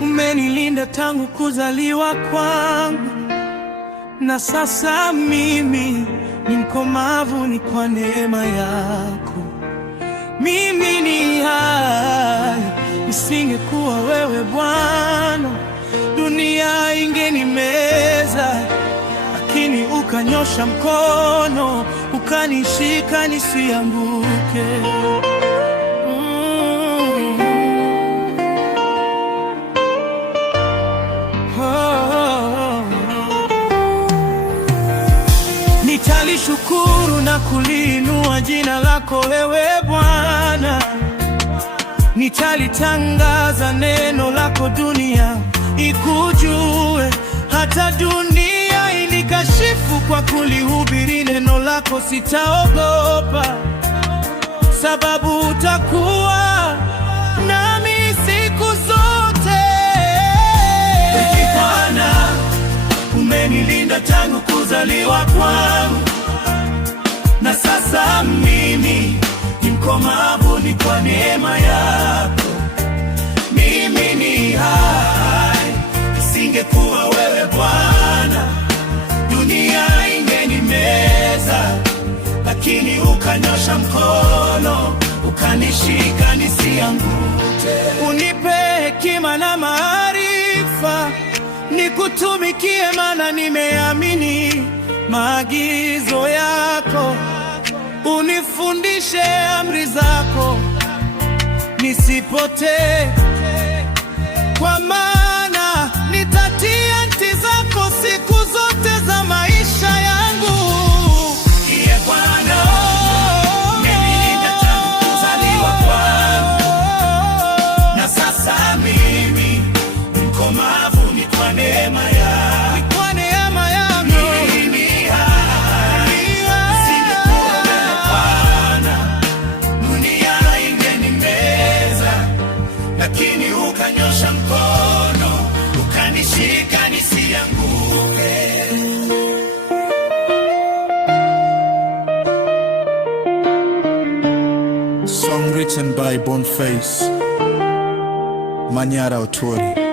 umenilinda tangu kuzaliwa kwangu, na sasa mimi ni mkomavu, ni kwa neema yako. Mimi ni hai, nisingekuwa wewe Bwana, dunia ingenimeza, lakini ukanyosha mkono, ukanishika nisianguke. Nitalishukuru na kuliinua jina lako wewe Bwana, nitalitangaza neno lako dunia ikujue, hata dunia inikashifu kwa kulihubiri neno lako. Sitaogopa, sababu utakuwa nami siku zote. Bwana, umenilinda tangu kuzaliwa kwangu, na sasa mimi ni mkomavu, ni kwa neema yako. Mimi ni hai, isingekuwa wewe Bwana, dunia ingenimeza, lakini ukanyosha mkono, ukanishika nisianguke. Unipe hekima na maarifa, nikutumikie, maana nimeamini maagizo yako. Unifundishe amri zako, nisipotee, kwa maana nitatia nti zako siku zote za maisha yangu. Iye Bwana, umenilinda tangu kuzaliwa kwangu, na sasa mimi mkomavu, ni kwa neema yako. Lakini ukanyosha mkono, ukanishika nisianguke. Song written by Boniface Manyara Otuori.